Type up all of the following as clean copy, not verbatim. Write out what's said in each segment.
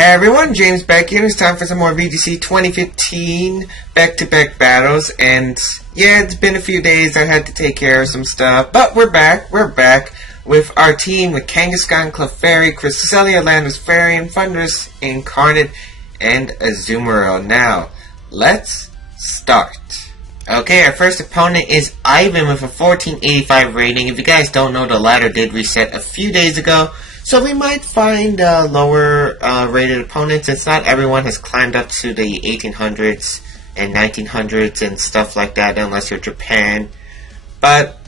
Hey everyone, James Baek here. It's time for some more VGC 2015 Baek Battles, and yeah, it's been a few days. I had to take care of some stuff, but we're back. We're back with our team with Kangaskhan, Clefairy, Cresselia, Landorus, Fairy, Thundurus, Incarnate, and Azumarill. Now, let's start. Okay, our first opponent is Ivan with a 1485 rating. If you guys don't know, the ladder did reset a few days ago, so we might find lower rated opponents, since not everyone has climbed up to the 1800s and 1900s and stuff like that, unless you're Japan. But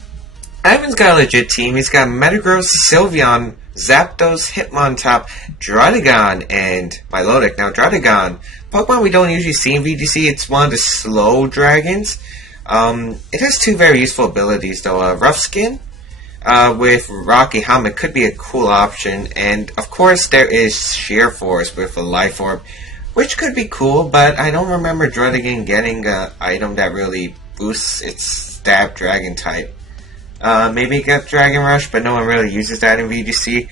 Ivan's got a legit team. He's got Metagross, Sylveon, Zapdos, Hitmontop, Druddigon, and Milotic. Now, Druddigon, Pokemon we don't usually see in VGC. It's one of the slow dragons. It has two very useful abilities, though. Rough Skin with Rocky Helmet could be a cool option. And, of course, there is Sheer Force with a Life Orb, which could be cool, but I don't remember Druddigon getting an item that really boosts its stab dragon type. Maybe get Dragon Rush, but no one really uses that in VGC.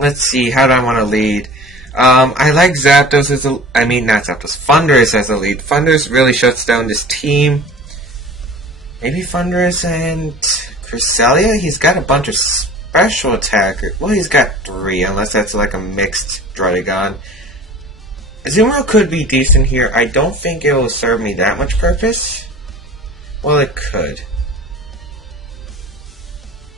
Let's see, how do I want to lead? I like Zapdos as a... not Zapdos, Thundurus as a lead. Thundurus really shuts down this team. Maybe Thundurus and Cresselia? He's got a bunch of special attackers. Well, he's got 3, unless that's like a mixed Druddigon. Azumarill could be decent here. I don't think it will serve me that much purpose. Well, it could.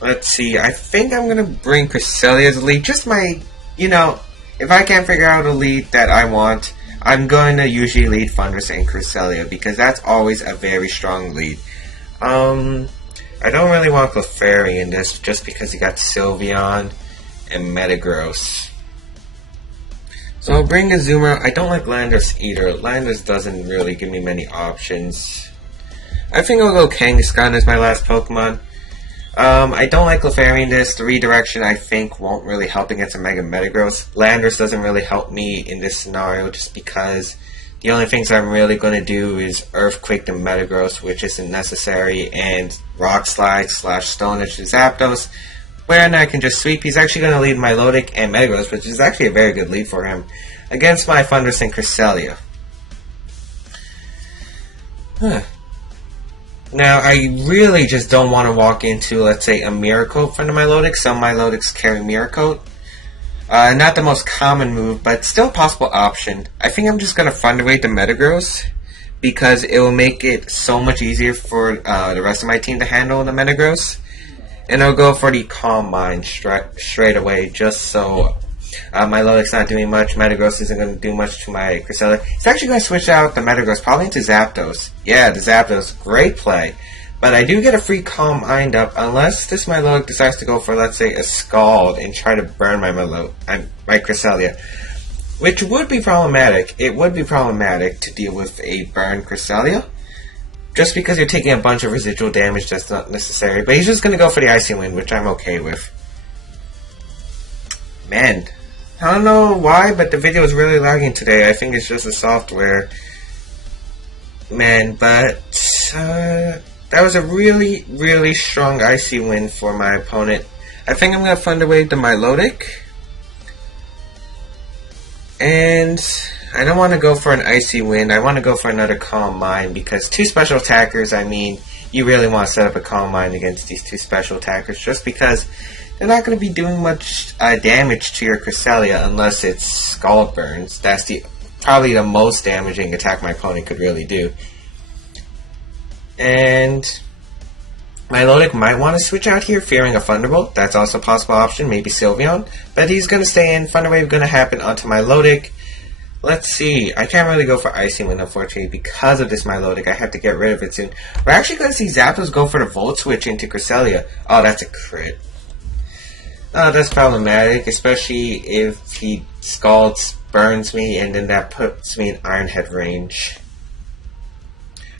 Let's see, I think I'm going to bring Cresselia as a lead. Just my, if I can't figure out a lead that I want, I'm going to usually lead Thundurus and Cresselia, because that's always a very strong lead. I don't really want Clefairy in this, just because you got Sylveon and Metagross. So I'll bring Azumarill. I don't like Landorus either. Landorus doesn't really give me many options. I think I'll go Kangaskhan as my last Pokemon. I don't like Clefairy in this. The redirection, I think, won't really help against a Mega Metagross. Landorus doesn't really help me in this scenario, just because the only things I'm really going to do is Earthquake the Metagross, which isn't necessary, and Rock Slide / Stone Edge to Zapdos, wherein I can just sweep. He's actually going to lead Milotic and Metagross, which is actually a very good lead for him, against my Thundurus and Cresselia. Now, I really just don't want to walk into, let's say, a Mirror Coat from the Milotic. Some Milotics carry Mirror Coat. Not the most common move, but still a possible option. I think I'm just going to Thunder Wave the Metagross, because it will make it so much easier for the rest of my team to handle the Metagross. And I'll go for the Calm Mind straight away, just so Milotic's not doing much. Metagross isn't going to do much to my Cresselia. It's actually going to switch out the Metagross probably into Zapdos. Yeah, the Zapdos, great play. But I do get a free Calm Mind up, unless this Milotic decides to go for, let's say, a Scald and try to burn my Cresselia. Which would be problematic. It would be problematic to deal with a burn Cresselia, just because you're taking a bunch of residual damage that's not necessary. But he's just going to go for the Icy Wind, which I'm okay with. Man, I don't know why, but the video is really lagging today. I think it's just the software. Man, but that was a really, really strong Icy Wind for my opponent. I think I'm going to Thunder Wave the Milotic. And I don't want to go for an Icy Wind. I want to go for another Calm Mind, because 2 special attackers, you really want to set up a Calm Mind against these 2 special attackers, just because they're not going to be doing much damage to your Cresselia unless it's Scald Burns. That's probably the most damaging attack my opponent could really do. And Milotic might want to switch out here, fearing a Thunderbolt. That's also a possible option, maybe Sylveon. But he's going to stay in. Thunder Wave going to happen onto Milotic. Let's see. I can't really go for Icy Wind, unfortunately, because of this Milotic. I have to get rid of it soon. We're actually going to see Zapdos go for the Volt Switch into Cresselia. Oh, that's a crit. That's problematic, especially if he Scalds, burns me, and then that puts me in Iron Head range.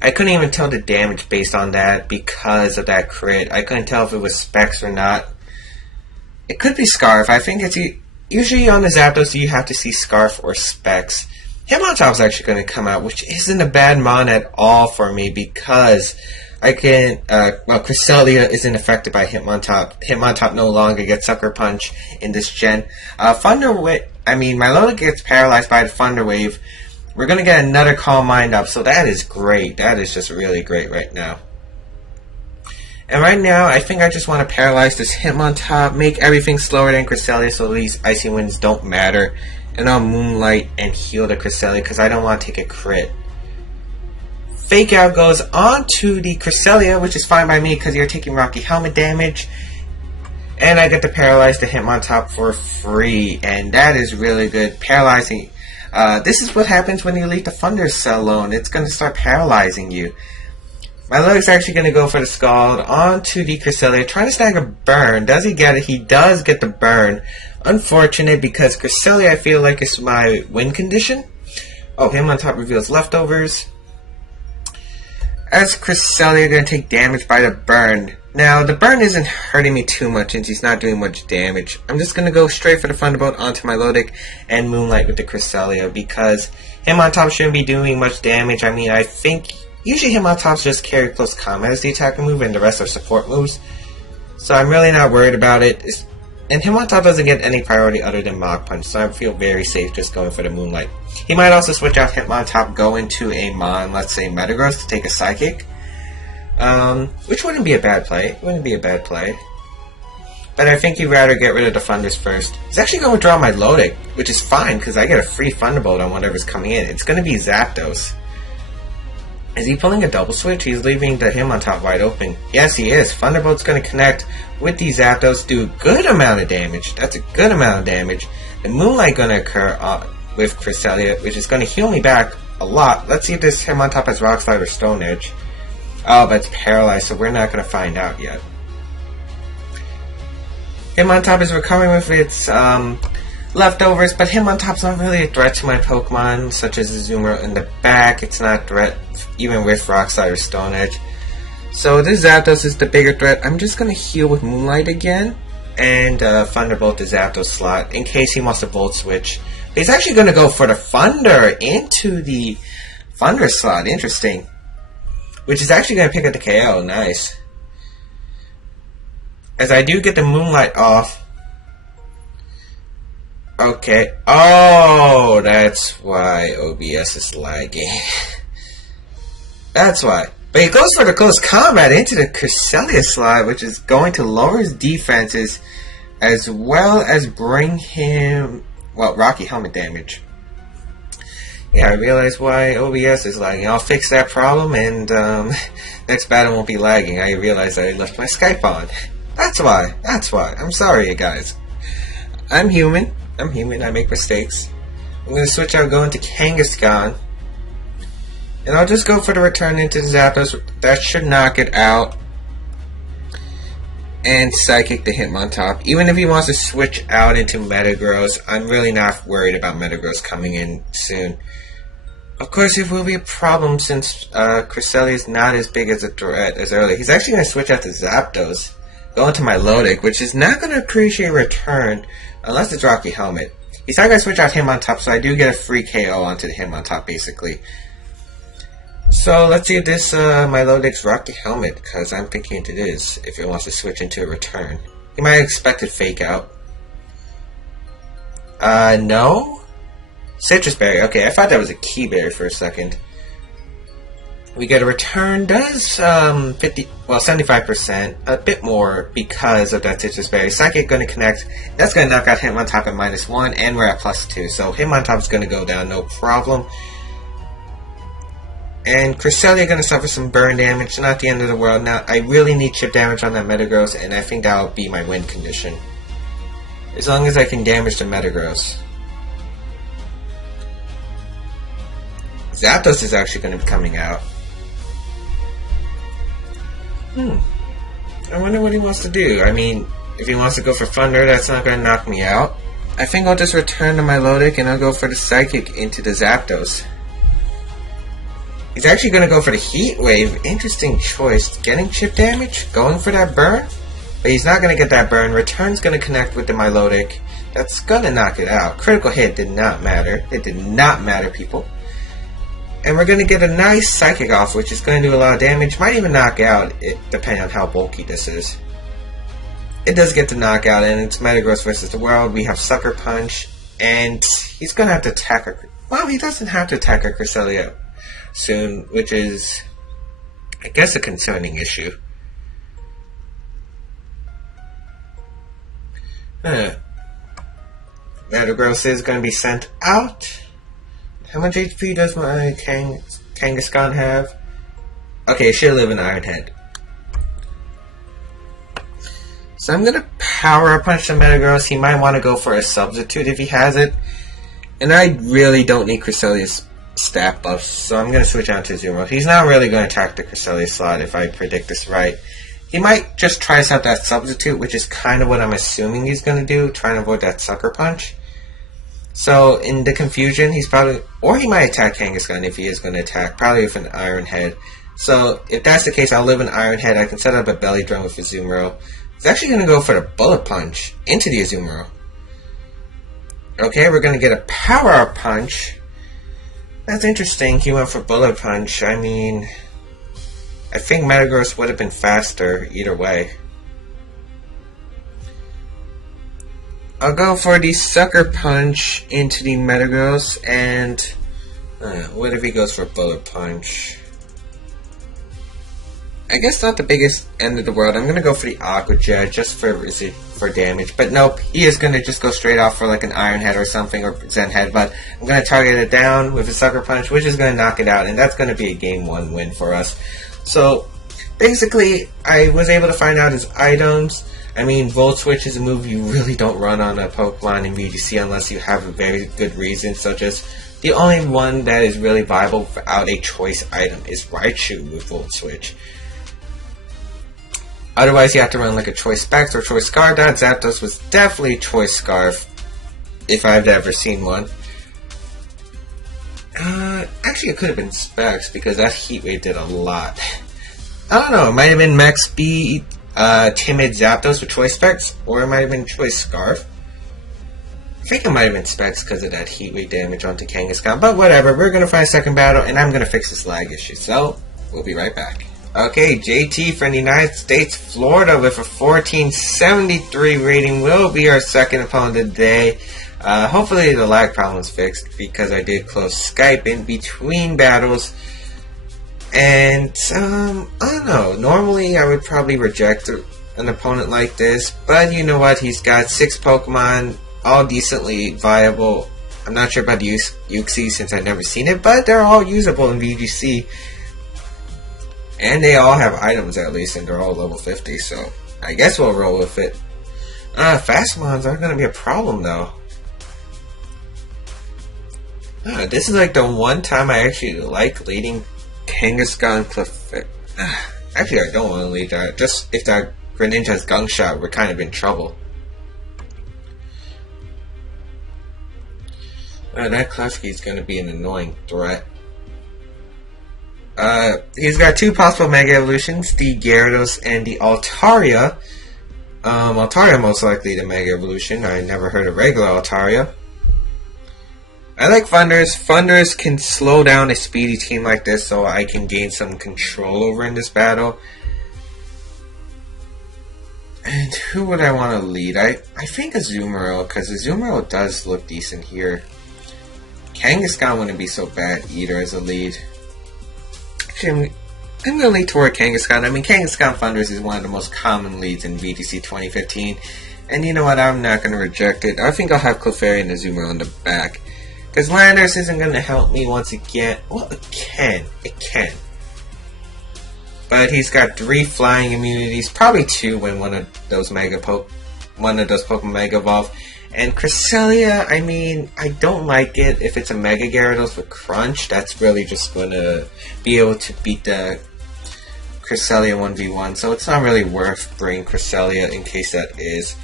I couldn't even tell the damage based on that because of that crit. I couldn't tell if it was Specs or not. It could be Scarf. I think it's usually on the Zapdos you have to see Scarf or Specs. Hitmontop's actually going to come out, which isn't a bad mon at all for me, because I can, Cresselia isn't affected by Hitmontop. Hitmontop no longer gets Sucker Punch in this gen. Thunder Wave, I mean, my Lola gets paralyzed by the Thunder Wave. We're going to get another Calm Mind up, so that is great. That is just really great right now. And right now, I think I just want to paralyze this Hitmontop, make everything slower than Cresselia so these Icy Winds don't matter. And I'll Moonlight and heal the Cresselia because I don't want to take a crit. Fake Out goes on to the Cresselia, which is fine by me because you're taking Rocky Helmet damage. And I get to paralyze the Hitmontop for free, and that is really good. Paralyzing. This is what happens when you leave the Thunder Cell alone. It's going to start paralyzing you. My Logic's actually going to go for the Scald onto the Cresselia, trying to snag a burn. Does he get it? He does get the burn. Unfortunate because Cresselia, I feel like, is my win condition. Oh, Hitmontop reveals leftovers. As Cresselia going to take damage by the burn. Now, the burn isn't hurting me too much since he's not doing much damage. I'm just going to go straight for the Thunderbolt onto my Lodic and Moonlight with the Cresselia because Hitmontop shouldn't be doing much damage. I mean, I think usually Hitmontops just carry close combat as the attacker move and the rest are support moves. So I'm really not worried about it. And Hitmontop doesn't get any priority other than Mach Punch, so I feel very safe just going for the Moonlight. He might also switch out Hitmontop, go into a Mon, let's say Metagross, to take a Psychic. Which wouldn't be a bad play. Wouldn't be a bad play. But I think he'd rather get rid of the Thunders first. He's actually going to withdraw my Lodic, which is fine because I get a free Thunderbolt on whatever's coming in. It's going to be Zapdos. Is he pulling a double switch? He's leaving the Hitmontop wide open. Yes, he is. Thunderbolt's going to connect with the Zapdos, do a good amount of damage. That's a good amount of damage. The Moonlight going to occur with Cresselia, which is going to heal me back a lot. Let's see if this Hitmontop has Rock Slide or Stone Edge. Oh, but it's paralyzed, so we're not going to find out yet. Hitmontop is recovering with its leftovers, but Hitmontop's not really a threat to my Pokemon, such as Azumarill in the back. It's not a threat even with Rock Slide or Stone Edge. So this Zapdos is the bigger threat. I'm just going to heal with Moonlight again, and Thunderbolt the Zapdos slot, in case he wants to Volt Switch. But he's actually going to go for the Thunder into the Thunder slot. Interesting. Which is actually going to pick up the KO. Nice. As I do get the Moonlight off. Okay. Oh, that's why OBS is lagging. That's why. But he goes for the close combat into the Cresselia slot, which is going to lower his defenses as well as bring him, well, Rocky Helmet damage. Yeah, I realize why OBS is lagging. I'll fix that problem, and next battle won't be lagging. I realized I left my Skype on. That's why. That's why. I'm sorry, you guys. I'm human. I'm human. I make mistakes. I'm going to switch out, go into Kangaskhan. And I'll just go for the return into Zapdos. That should knock it out. And Psychic the Hitmontop. Even if he wants to switch out into Metagross, I'm really not worried about Metagross coming in soon. Of course, it will be a problem since Cresselia is not as big as a threat as earlier. He's actually going to switch out to Zapdos, go into my Lodic, which is not going to appreciate a return unless it's Rocky Helmet. He's not going to switch out Hitmontop, so I do get a free KO onto the Hitmontop, basically. So let's see if this my Lodic's Rocky Helmet, because I'm thinking it is, if it wants to switch into a return. He might have expected Fake Out. No? Citrus Berry. Okay, I thought that was a Key Berry for a second. We get a return. Does 75%, a bit more because of that Citrus Berry. Psychic going to connect. That's going to knock out Hitmontop at -1, and we're at +2. So Hitmontop's going to go down, no problem. And Cresselia going to suffer some burn damage. Not the end of the world. Now I really need chip damage on that Metagross, and I think that will be my win condition. As long as I can damage the Metagross. Zapdos is actually going to be coming out. I wonder what he wants to do. I mean, if he wants to go for Thunder, that's not going to knock me out. I think I'll just return to my Lodic and I'll go for the Psychic into the Zapdos. He's actually going to go for the Heat Wave. Interesting choice. Getting chip damage? Going for that burn? But he's not going to get that burn. Return's going to connect with the Milotic. That's going to knock it out. Critical hit did not matter. It did not matter, people. And we're going to get a nice Psychic off, which is going to do a lot of damage. Might even knock out, depending on how bulky this is. It does get the knockout, and it's Metagross versus the World. We have Sucker Punch, and he's gonna have to attack a... Well, he doesn't have to attack a Cresselia soon, which is, I guess, a concerning issue. Metagross is going to be sent out. How much HP does my Kangaskhan have? Okay, it should live in Iron Head. So I'm going to Power Punch the Metagross. He might want to go for a Substitute if he has it. And I really don't need Cresselia's stat buffs, so I'm going to switch on to Azumarill. He's not really going to attack the Cresselia slot if I predict this right. He might just try out that Substitute, which is kind of what I'm assuming he's going to do, trying to avoid that Sucker Punch. So, in the confusion, he's probably... Or he might attack Kangaskhan if he is going to attack, probably with an Iron Head. So, if that's the case, I'll live in Iron Head. I can set up a Belly Drum with Azumarill. He's actually going to go for the Bullet Punch into the Azumarill. Okay, we're going to get a Power Punch. That's interesting. He went for Bullet Punch. I mean... I think Metagross would have been faster either way. I'll go for the Sucker Punch into the Metagross, and what if he goes for Bullet Punch? I guess not the biggest end of the world. I'm gonna go for the Aqua Jet just for damage, but nope, he is gonna just go straight off for like an Iron Head or something, or Zen Head. But I'm gonna target it down with a Sucker Punch, which is gonna knock it out, and that's gonna be a Game 1 win for us. So, basically, I was able to find out his items. I mean, Volt Switch is a move you really don't run on a Pokemon in VGC unless you have a very good reason, such as the only one that is really viable without a choice item is Raichu with Volt Switch. Otherwise, you have to run like a Choice Specs or Choice Scarf. That Zapdos was definitely Choice Scarf, if I've ever seen one. Actually, it could have been Specs, because that Heat Wave did a lot. I don't know, it might have been Max Speed, Timid Zapdos with Choice Specs, or it might have been Choice Scarf. I think it might have been Specs because of that Heat Wave damage onto Kangaskhan, but whatever, we're going to find a second battle, and I'm going to fix this lag issue, so we'll be right back. Okay, JT from the United States, Florida, with a 1473 rating, will be our second opponent today. Hopefully the lag problem is fixed, because I did close Skype in between battles. And, I don't know, normally I would probably reject an opponent like this, but you know what, he's got 6 Pokemon, all decently viable. I'm not sure about the Uxie since I've never seen it, but they're all usable in VGC. And they all have items at least, and they're all level 50, so I guess we'll roll with it. Fastmons aren't going to be a problem though. This is like the one time I actually like leading Kangaskhan Clefairy. Actually, I don't want to lead that. Just if that Greninja's Gunk Shot, we're kind of in trouble. That Klefki is going to be an annoying threat. He's got 2 possible Mega Evolutions, the Gyarados and the Altaria. Altaria most likely the Mega Evolution. I never heard of regular Altaria. I like Thunders. Thunders can slow down a speedy team like this, so I can gain some control over in this battle. And who would I want to lead? I think Azumarill, because Azumarill does look decent here. Kangaskhan wouldn't be so bad either as a lead. Actually, I'm going to lead toward Kangaskhan. I mean, Kangaskhan Thunders is one of the most common leads in VGC 2015. And you know what? I'm not going to reject it. I think I'll have Clefairy and Azumarill in the back. Because Landorus isn't going to help me once again. Well, it can. It can. But he's got 3 flying immunities. Probably 2 when one of those Pokemon Mega Evolve. And Cresselia, I mean, I don't like it if it's a Mega Gyarados with Crunch. That's really just going to be able to beat the Cresselia 1v1. So it's not really worth bringing Cresselia in case that is.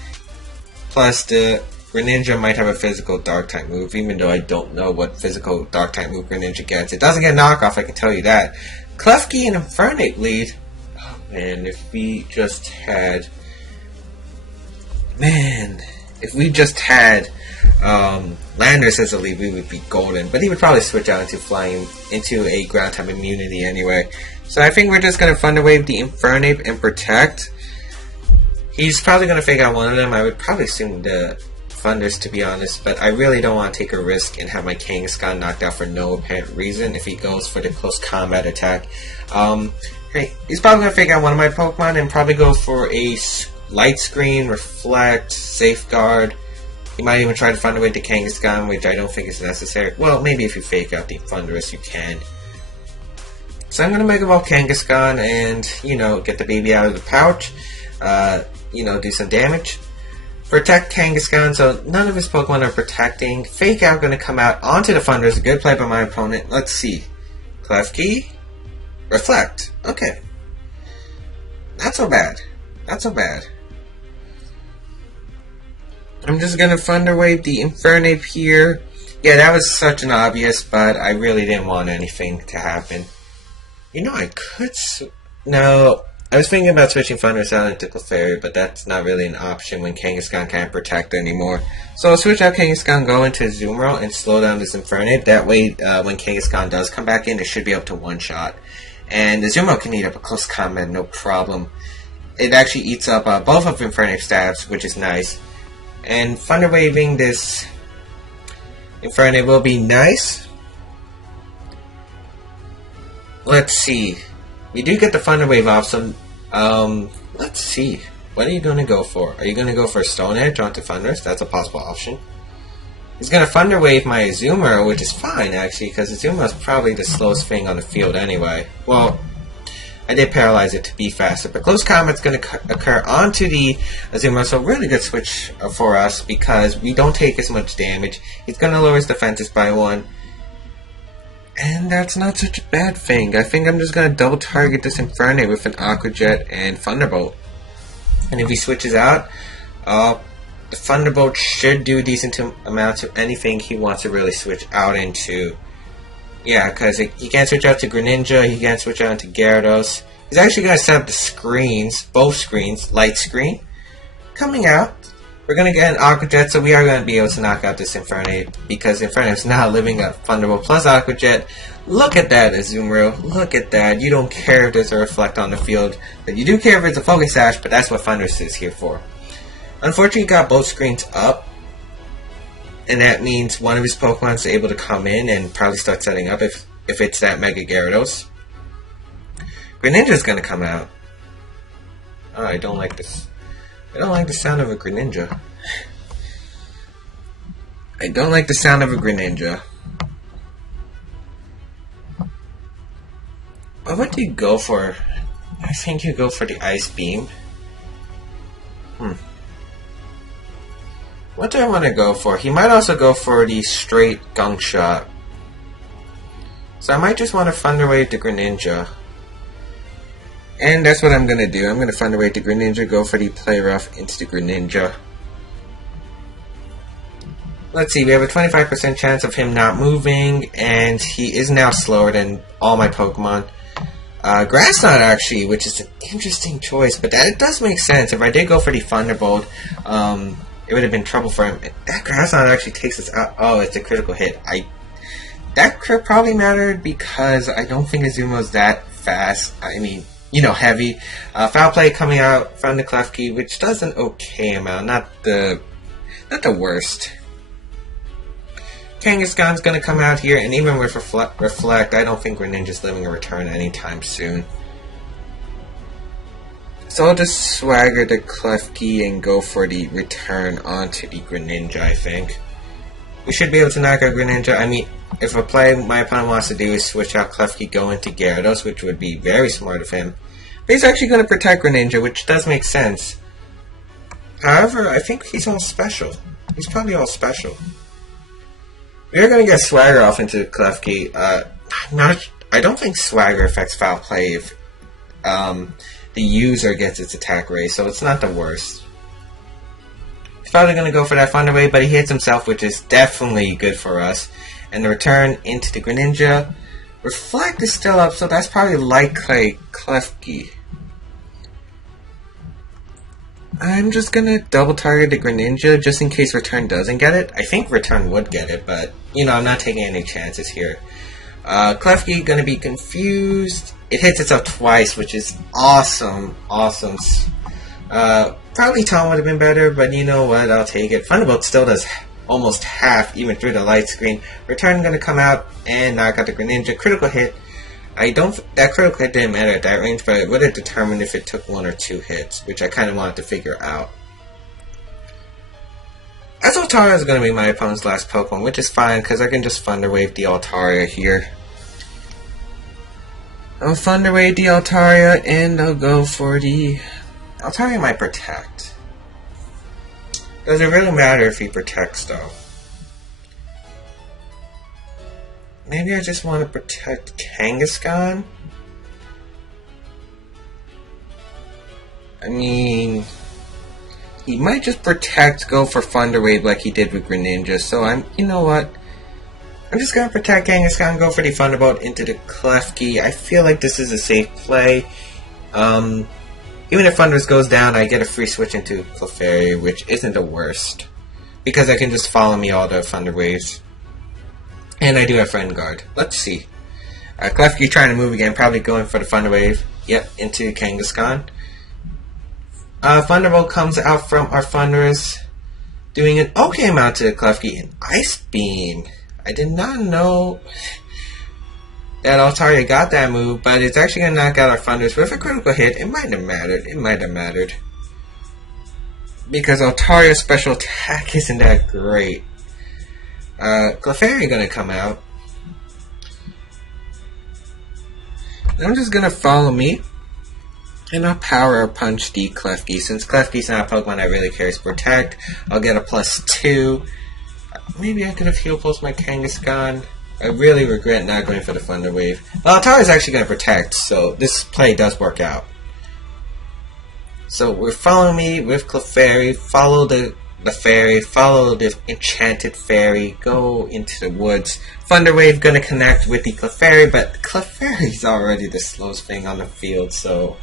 Plus, the Greninja might have a physical Dark-type move, even though I don't know what physical Dark-type move Greninja gets. It doesn't get knockoff, I can tell you that. Klefki and Infernape lead. Oh man, if we just had... Man, if we just had Landorus as a lead, we would be golden. But he would probably switch out into flying into a ground-type immunity anyway. So I think we're just going to Thunder Wave the Infernape and Protect. He's probably going to fake out one of them. I would probably assume the Thunders, to be honest, but I really don't want to take a risk and have my Kangaskhan knocked out for no apparent reason if he goes for the close combat attack. He's probably going to fake out one of my Pokemon and probably go for a Light Screen, Reflect, Safeguard. He might even try to find a way to Kangaskhan, which I don't think is necessary. Well, maybe if you fake out the Thunderous, you can. So I'm going to Mega Evolve Kangaskhan and, you know, get the baby out of the pouch. You know, do some damage. Protect Kangaskhan, so none of his Pokemon are protecting. Fake Out going to come out onto the Thunderous. A good play by my opponent. Let's see. Klefki. Reflect. Okay. Not so bad. Not so bad. I'm just going to Thunder Wave the Infernape here. Yeah, that was such an obvious, but I really didn't want anything to happen. You know, I could... No, I was thinking about switching Thunderous out into Clefairy, but that's not really an option when Kangaskhan can't protect anymore. So I'll switch out Kangaskhan, go into Azumarill, and slow down this Infernape. That way, when Kangaskhan does come back in, it should be up to one-shot. And Azumarill can eat up a close combat, no problem. It actually eats up both of Infernape's stats, which is nice. And Thunder Waving this Infernape will be nice. Let's see. You do get the Thunder Wave off, so let's see. What are you going to go for? Are you going to go for Stone Edge onto Thunderous? That's a possible option. He's going to Thunder Wave my Azumarill, which is fine, actually, because Azumarill is probably the slowest thing on the field anyway. Well, I did paralyze it to be faster, but Close Combat's going to occur onto the Azumarill, so really good switch for us because we don't take as much damage. He's going to lower his defenses by 1. And that's not such a bad thing. I think I'm just going to double target this Infernape with an Aqua Jet and Thunderbolt. And if he switches out, the Thunderbolt should do a decent amount of anything he wants to really switch out into. Yeah, because he can't switch out to Greninja, he can't switch out into Gyarados. He's actually going to set up the screens, both screens, Light Screen, coming out. We're going to get an Aqua Jet, so we are going to be able to knock out this Infernape, because Infernape's now living up Thunderbolt plus Aqua Jet. Look at that, Azumarill. Look at that. You don't care if there's a Reflect on the field, but you do care if it's a Focus Sash, but that's what Thunderous is here for. Unfortunately, he got both screens up, and that means one of his Pokemon is able to come in and probably start setting up if it's that Mega Gyarados. Greninja's going to come out. Oh, I don't like this. I don't like the sound of a Greninja. I don't like the sound of a Greninja. Well, what do you go for? I think you go for the Ice Beam. What do I want to go for? He might also go for the straight Gunk Shot. So I might just want to Thunder Wave the Greninja. And that's what I'm going to do. I'm going to Thunder Wave the Greninja, go for the Play Rough into the Greninja. Let's see, we have a 25% chance of him not moving, and he is now slower than all my Pokemon. Grass Knot, actually, which is an interesting choice, but that does make sense. If I did go for the Thunderbolt, it would have been trouble for him. That Grass Knot actually takes us out. Oh, it's a critical hit. That could probably mattered because I don't think Azumo's that fast. I mean, you know, heavy. Foul Play coming out from the Klefki, which does an okay amount, not the worst. Kangaskhan's gonna come out here, and even with Reflect, I don't think Greninja's living a return anytime soon. So I'll just swagger the Klefki and go for the return onto the Greninja, I think. We should be able to knock out Greninja. I mean, if a play my opponent wants to do is switch out Klefki, go into Gyarados, which would be very smart of him. But he's actually going to protect Greninja, which does make sense. However, I think he's all special. He's probably all special. We're going to get Swagger off into Klefki. I don't think Swagger affects Foul Play if the user gets its attack raised, so it's not the worst. He's probably going to go for that Thunder Wave, but he hits himself, which is definitely good for us. And the return into the Greninja. Reflect is still up, so that's probably Light Clay Klefki. I'm just going to double target the Greninja just in case Return doesn't get it. I think Return would get it, but, you know, I'm not taking any chances here. Klefki going to be confused. It hits itself twice, which is awesome. Awesome. Probably Tom would have been better, but you know what, I'll take it. Thunderbolt still does almost half, even through the light screen. Return gonna come out and knock out the Greninja. Critical hit. That critical hit didn't matter at that range, but it would have determined if it took 1 or 2 hits, which I kind of wanted to figure out. As Altaria is going to be my opponent's last Pokemon, which is fine, because I can just Thunder Wave the Altaria here. I'll Thunder Wave the Altaria, and I'll go for the... Altaria might protect. Does it really matter if he protects, though? Maybe I just want to protect Kangaskhan? I mean... He might just protect, go for Thunder Wave like he did with Greninja, so you know what? I'm just gonna protect Kangaskhan, go for the Thunderbolt into the Klefki. I feel like this is a safe play. Even if Thundurus goes down, I get a free switch into Clefairy, which isn't the worst. Because I can just follow me all the Thunder Waves. And I do have Friend Guard. Let's see. Klefki trying to move again, probably going for the Thunder Wave. Yep, into Kangaskhan. Thunderbolt comes out from our Thundurus, doing an okay amount to the Klefki, and Ice Beam. I did not know that Altaria got that move, but it's actually going to knock out our Thundurus with a critical hit. It might have mattered. It might have mattered. Because Altaria's special attack isn't that great. Clefairy going to come out. And I'm just going to follow me. And I'll Power Punch the Klefki. Since Klefki's not a Pokemon I really care to protect, I'll get a +2. Maybe I could have Heal Pulse my Kangaskhan. I really regret not going for the Thunder Wave. Well, Altaria's actually going to protect, so this play does work out. So we're following me with Clefairy, follow the fairy, follow the enchanted fairy, go into the woods. Thunder Wave going to connect with the Clefairy, but Clefairy's already the slowest thing on the field, so...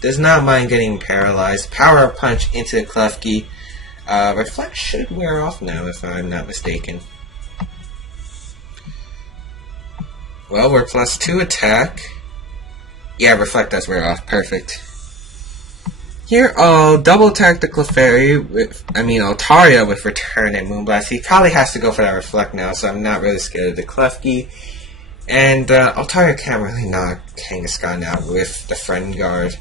Does not mind getting paralyzed. Power Punch into the Klefki. Reflect should wear off now, if I'm not mistaken. Well, we're +2 attack. Yeah, Reflect does wear off. Perfect. Here, I'll double attack the Clefairy with, Altaria with Return and Moonblast. He probably has to go for that Reflect now, so I'm not really scared of the Klefki. And Altaria can't really knock Kangaskhan out with the Friend Guard.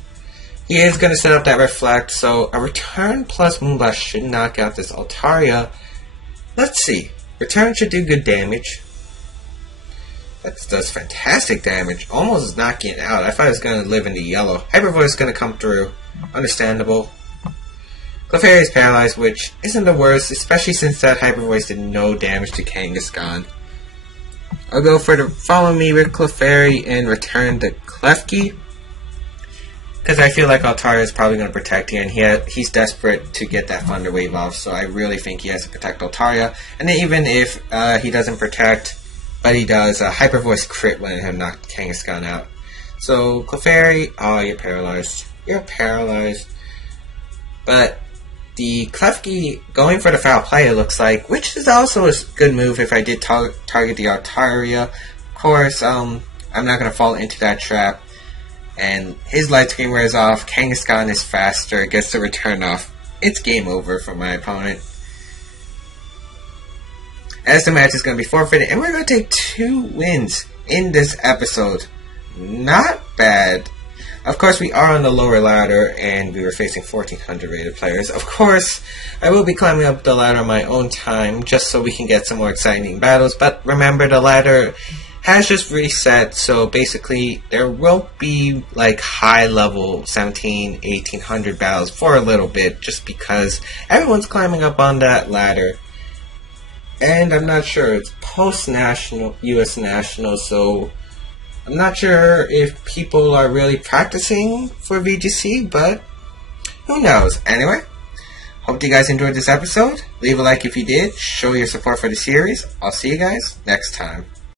He is going to set up that Reflect, so a Return plus Moonblast should knock out this Altaria. Let's see. Return should do good damage. That does fantastic damage. Almost knocking it out. I thought it was going to live in the yellow. Hyper Voice is going to come through. Understandable. Clefairy is paralyzed, which isn't the worst, especially since that Hyper Voice did no damage to Kangaskhan. I'll go for the Follow Me with Clefairy and return the Klefki. Because I feel like Altaria is probably going to protect here, and he's desperate to get that Thunder Wave off, so I really think he has to protect Altaria. And then even if he doesn't protect, but he does, Hyper Voice crit when him knock Kangaskhan out. So, Clefairy, oh, you're paralyzed. You're paralyzed. But the Klefki going for the foul play, it looks like, which is also a good move if I did target the Altaria. Of course, I'm not going to fall into that trap. And his light screen wears off, Kangaskhan is faster, gets the return off. It's game over for my opponent. As the match is going to be forfeited, and we're going to take 2 wins in this episode. Not bad. Of course, we are on the lower ladder, and we were facing 1400 rated players. Of course, I will be climbing up the ladder on my own time, just so we can get some more exciting battles. But remember, the ladder has just reset, so basically there will be like high level 1800 battles for a little bit, just because everyone's climbing up on that ladder. And I'm not sure, it's post-national, US national, so I'm not sure if people are really practicing for VGC, but who knows. Anyway, hope you guys enjoyed this episode. Leave a like if you did, show your support for the series. I'll see you guys next time.